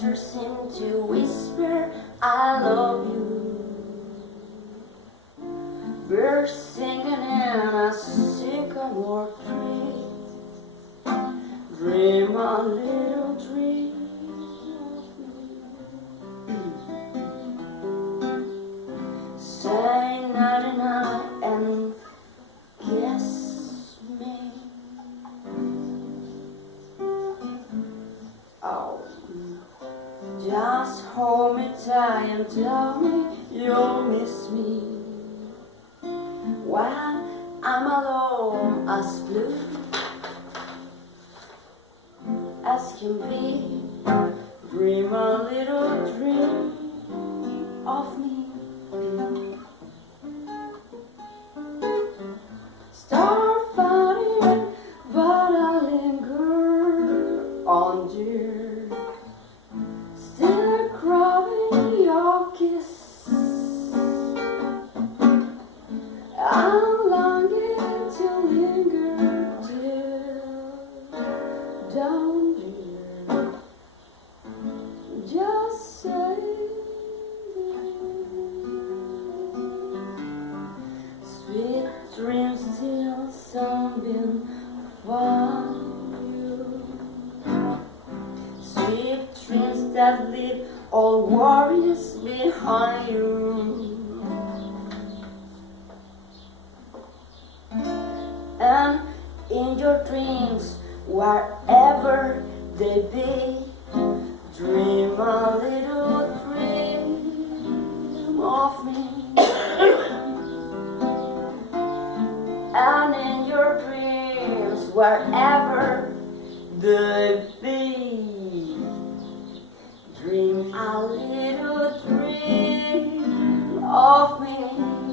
breezes seem to whisper, I love you. Birds singing in a sycamore tree. Dream a little dream of me. Say nighty night and kiss me. Oh, just hold me tight and tell me you'll miss me. While I'm alone as blue as can be, dream a little dream of me. Start fighting, but I linger on, dear. Still craving your kiss. I'm longing to linger till dawn, dear. Just say sweet dreams till sunbeam find you. Sweet dreams that leave all worries behind you. And in your dreams, wherever they be, dream a little dream of me. And in your dreams, wherever they be, dream a little dream of me.